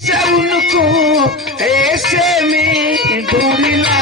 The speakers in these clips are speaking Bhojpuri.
से उनको ऐसे में ढूंढना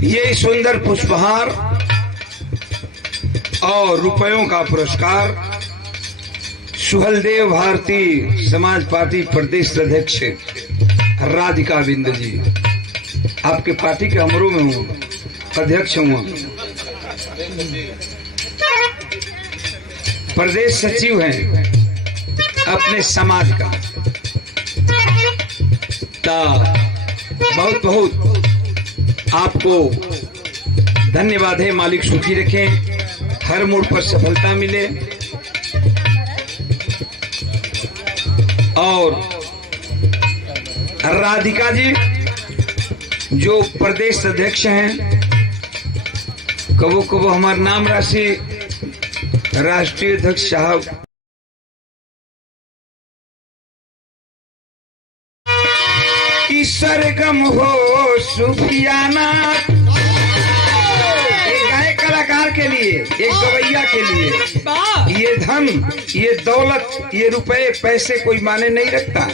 ये सुंदर पुष्पहार और रुपयों का पुरस्कार सुहलदेव भारती समाज पार्टी प्रदेश अध्यक्ष राधिका बिंद जी, आपके पार्टी के अमरों में हूँ, अध्यक्ष हूँ, प्रदेश सचिव हैं अपने समाज का। बहुत बहुत आपको धन्यवाद है। मालिक सुखी रखें, हर मोड़ पर सफलता मिले। और राधिका जी जो प्रदेश अध्यक्ष हैं, कबो कबो हमारा नाम राशि राष्ट्रीय अध्यक्ष साहब की सरगम हो सुफियाना, एक गायक कलाकार के लिए, एक गवैया के लिए ये धन, ये दौलत, ये रुपए पैसे कोई माने नहीं रखता।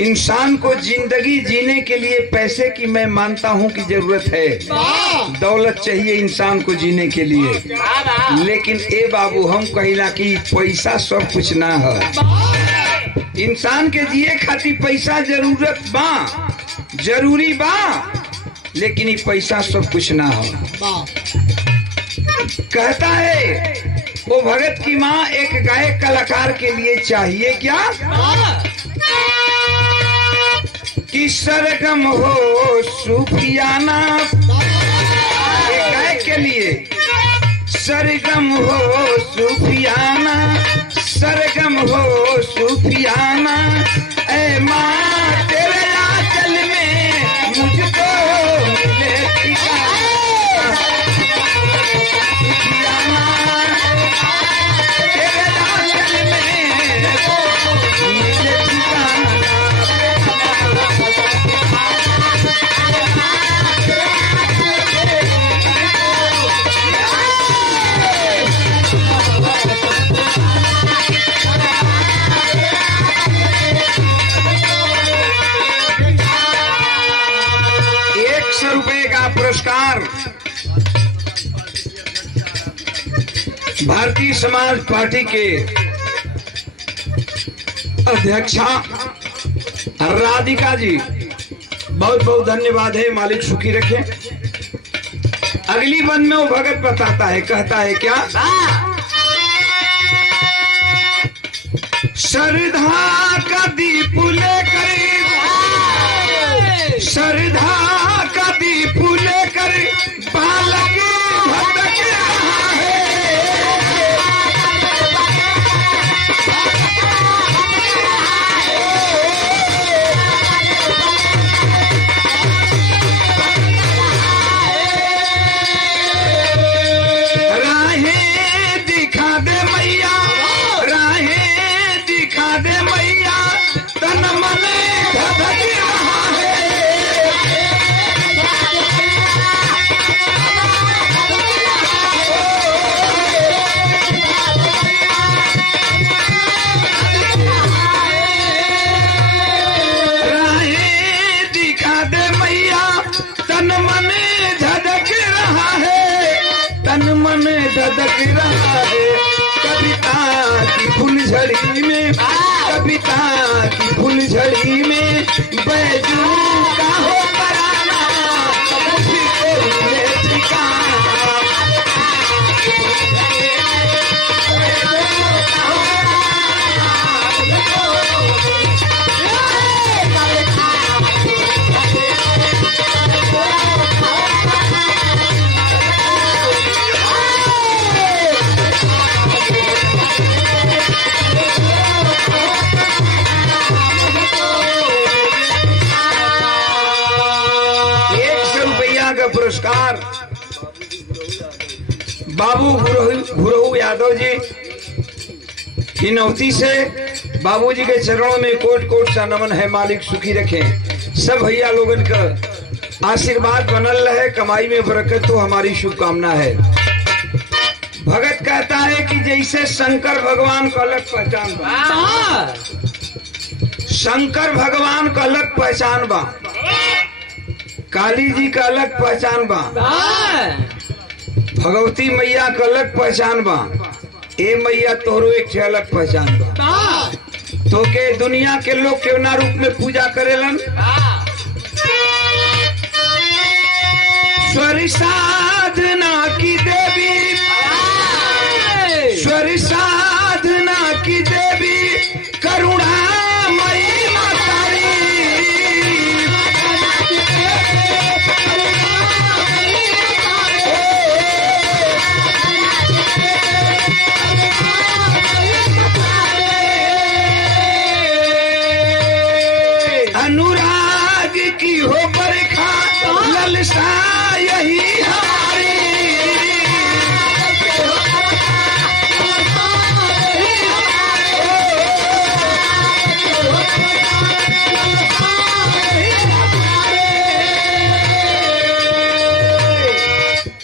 इंसान को जिंदगी जीने के लिए पैसे की मैं मानता हूं कि जरूरत है, दौलत चाहिए इंसान को जीने के लिए, लेकिन ए बाबू हम कहिला कि पैसा सब कुछ ना है। इंसान के जिए खातिर पैसा जरूरत बा, जरूरी बा, लेकिन ये पैसा सब कुछ ना हो। कहता है वो भगत की माँ एक गायक कलाकार के लिए चाहिए क्या कि सरगम हो सूफियाना, एक गायक के लिए सरगम हो सूफियाना, सरगम हो सूफियाना। ऐ माँ तेरे आंचल में मुझको मिले ठिकाना, सूफियाना तेरे आंचल में मिले ठिकाना। ₹100 का पुरस्कार भारतीय समाज पार्टी के अध्यक्षा राधिका जी, बहुत बहुत धन्यवाद है। मालिक सुखी रखे। अगली बंद में वो भगत बताता है, कहता है क्या, श्रद्धा का दीप लेकर, श्रद्धा का दीप लेकर बालक भटक रहा है। राहें दिखा दे मैया, राहें दिखा दे मैया, तन मन धधक रहा है। धधक रहा है। कविता की फुलझड़ी में, कविता की फुलझड़ी में बैजू का हो कराना, मुझको मिले ठिकाना। बाबू गुरु यादव जी हिनौती से बाबूजी के चरणों में कोट कोट सा नमन है। मालिक सुखी रखें। सब भैया लोगन का आशीर्वाद बनल रहे, कमाई में बरकत हो, हमारी शुभकामना है। भगत कहता है कि जैसे शंकर भगवान का अलग पहचान बा, शंकर भगवान का अलग पहचान बा, काली जी का अलग पहचान बा, भगवती मैया का अलग पहचान बा, ए मैया तोहरो एक अलग पहचान बा। तो के दुनिया के लोग केवना रूप में पूजा करेलन? स्वर साधना की देवी, स्वर साधना की देवी, करुणा मई मातारी, अनुराग की हो बरखा, ललसा यही हमारी,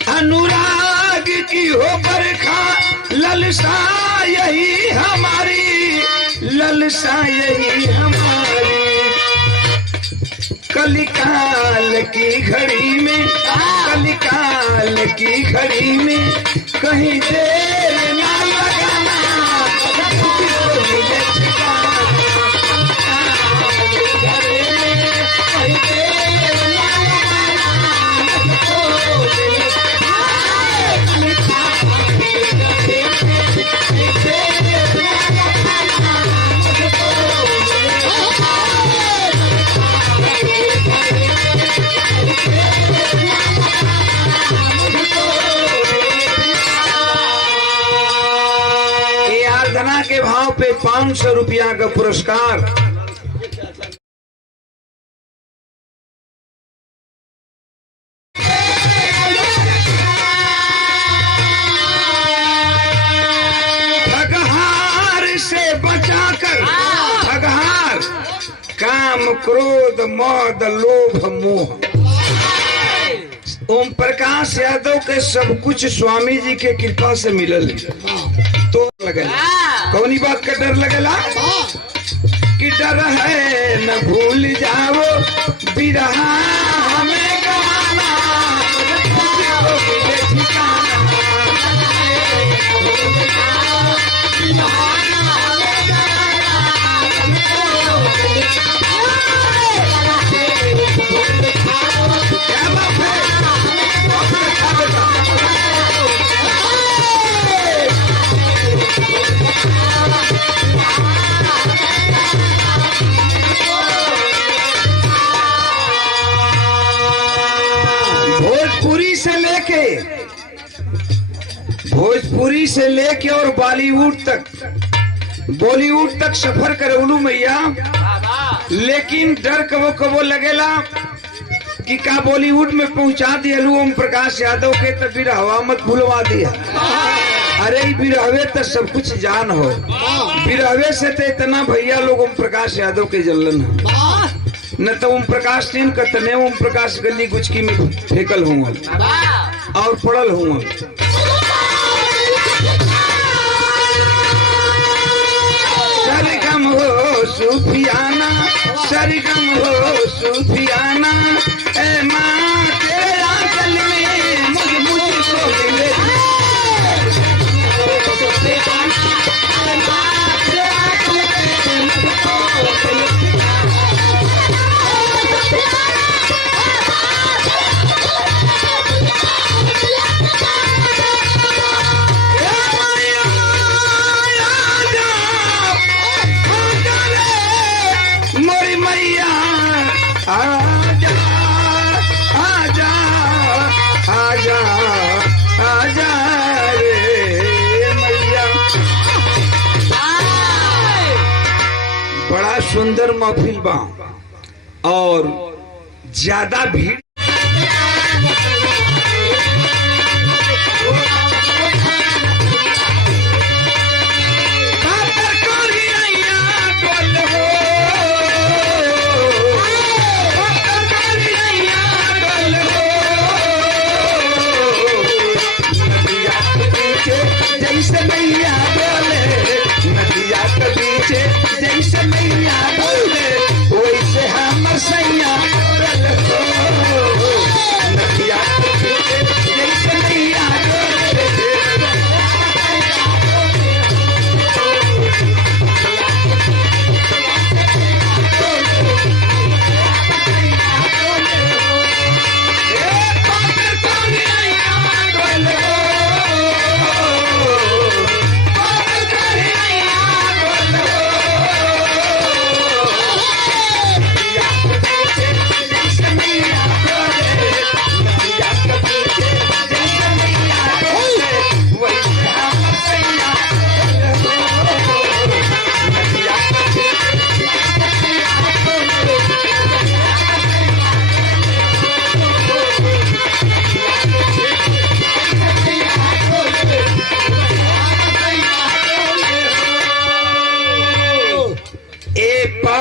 अनुराग की हो बरखा, ललसा यही हमारी, ललसा यही हमारी। कलिकाल की घड़ी में, कलिकाल की घड़ी में कहीं देर ना लगाना, मुझको मिले ठिकाना, कहीं देर ना लगाना, मुझको मिले आराधना के भाव पे 500 रुपया का पुरस्कार। ठगहार से बचाकर, ठगहार काम क्रोध मद लोभ मोह। ओम प्रकाश यादव के सब कुछ स्वामी जी के कृपा से मिलल। तो लगेला कौनी बात का डर लगेला कि डर है न भूल जाओ बिरहा हमें गवाना, मुझको मिले ठिकाना, भोजपुरी से लेके और बॉलीवुड तक सफर करवलू मैया। लेकिन डर कबो कबो लगेला कि का बॉलीवुड में पहुंचा दियलू ओम प्रकाश यादव के, तो बिरहवा मत भूलवा दिया। अरे बिरहवे तो सब कुछ जान हो, बिरहवे से तो इतना भैया लोग ओम प्रकाश यादव के जलन न तो ओम प्रकाश टीम का तने ओम प्रकाश गली गुचकी में फेंकल हुआ और पड़ल हुआ। सरगम हो सूफियाना, सरगम हो सूफियाना, ए माँ तेरे आंचल में मुझको मिले। आजा आजा आजा आजा रे मैया। बड़ा सुंदर महफिल बा और ज्यादा भीड़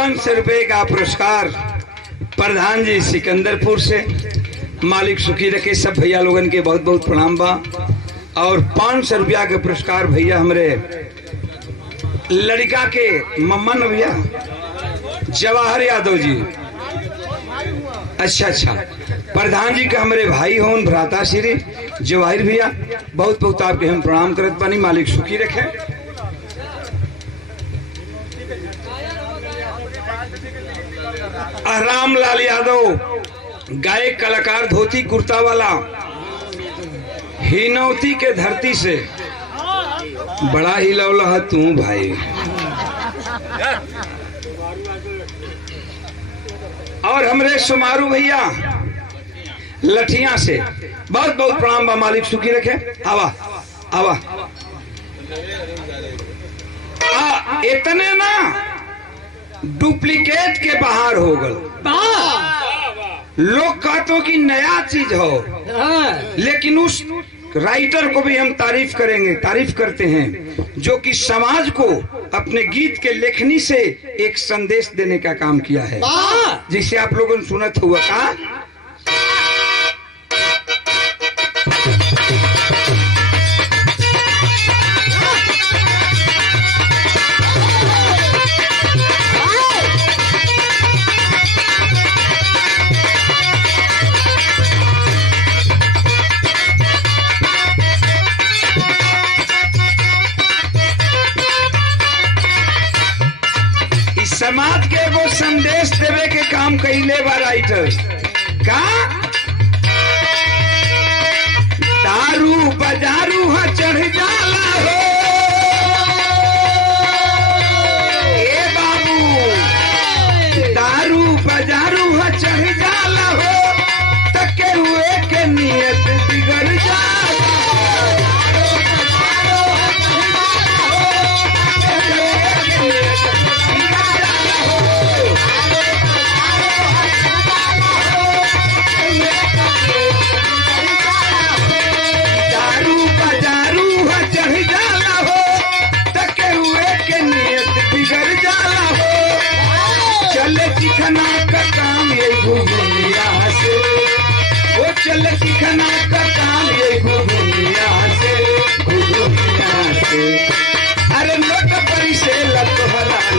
500 रुपए का पुरस्कार प्रधान जी सिकंदरपुर से। मालिक सुखी रखे। सब भैया लोगन के बहुत बहुत प्रणाम बा। और 500 रुपया के पुरस्कार भैया हमरे लड़का के मम्मा न भैया जवाहर यादव जी। अच्छा प्रधान जी के हमारे भाई होन भ्राता श्री जवाहिर भैया, बहुत बहुत आपके हम प्रणाम करत बानी। मालिक सुखी रखे। रामलाल यादव गायक कलाकार, धोती कुर्ता वाला, हिनौती के धरती से। बड़ा ही लौला है तू भाई। और हमरे सुमारू भैया लठिया से बहुत बहुत प्रणाम बा। मालिक सुखी रखे। आवा आवा इतने ना डुप्लीकेट के बाहर हो गल। लोग कहते कि नया चीज हो, लेकिन उस राइटर को भी हम तारीफ करेंगे, तारीफ करते हैं, जो कि समाज को अपने गीत के लेखनी से एक संदेश देने का काम किया है, जिसे आप लोगों ने सुनत हुआ का। समाज के वो संदेश देवे के काम कैले बा राइटर का। दारू बजारू हा चढ़ जाला हो ए बाबू, दारू बजारू हा चढ़ जाला हो, तके हुए के नियत बिगड़ जाला। चिखना का काम ये घुघुनिया से, वो चल चिखना का काम ये घुघुनिया से, घुघुनिया से। अरे लोट बड़ी से लतोहरान,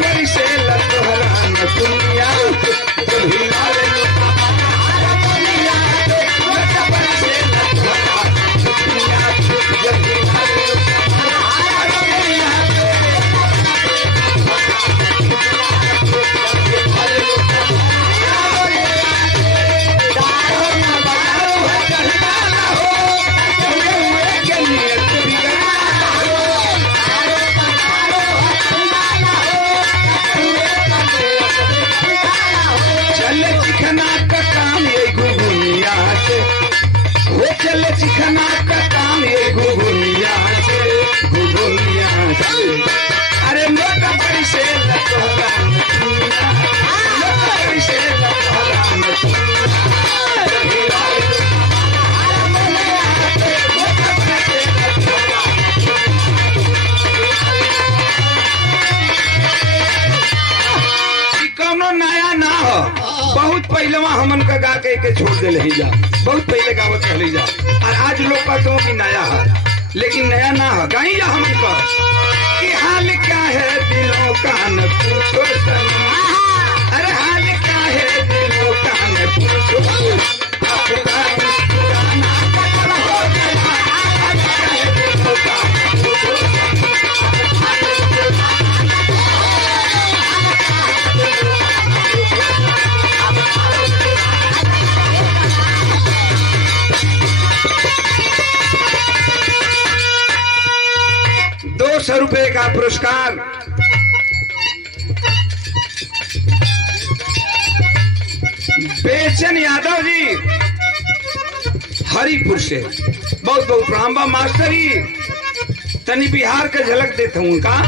बड़ी से लतोहरान दुनिया जब हिला रे दुनिया, लोट बड़ी से लतोहरान दुनिया जब हिला रे। चिखना का काम ये घुघुनिया से, घुघुनिया से। अरे लोटा बड़ी से लतोहरान दुनिया, लोटा बड़ी से लतोहरान कोनो नया ना हो। बहुत पहले हमन का गा के छोड़ दे ही जा, बहुत पहले गावत रह जा। और आज लोग कहते हो कि नया है, लेकिन नया ना है। गाई जा हम कि हाल क्या है दिलों का न पूछो सनम, अरे हाल क्या है दिलों का न पूछो, आपका मुस्कुराना कब हो गया, हाल क्या है दिलों का न पूछो सनम। 200 रुपए का पुरस्कार बेचन यादव जी हरिपुर से। बहुत बहुत प्रणाम बा मास्टर जी। तनी बिहार का झलक देता हूं उनका।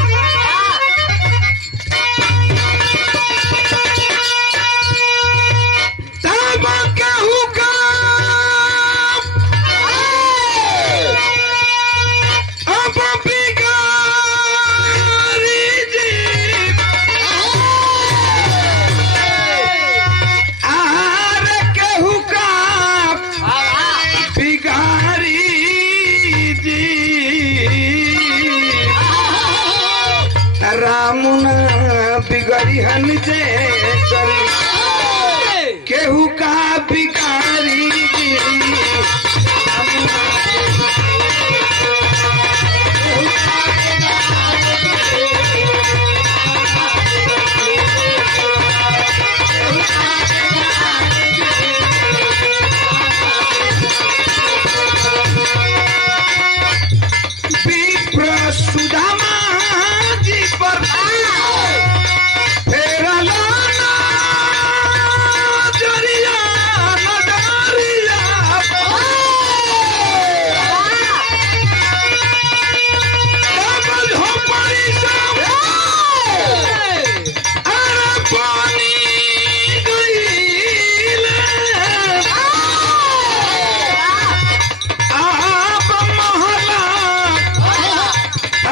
रामुना बिगड़ी हन जे करी केहू का बिगाड़ी सुदामा जी पर फेरा लाना जरिया नजरिया हो पड़ी सब अरे पानी गईल आप महला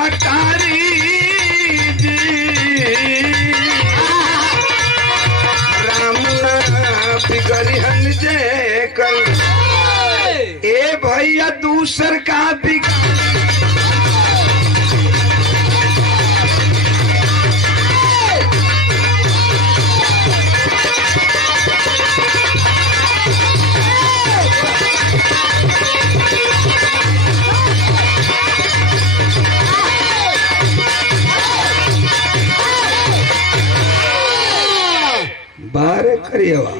अटारी जी रामना बिगड़ी हन जे कर ए भैया दूसर का बारे करिएवा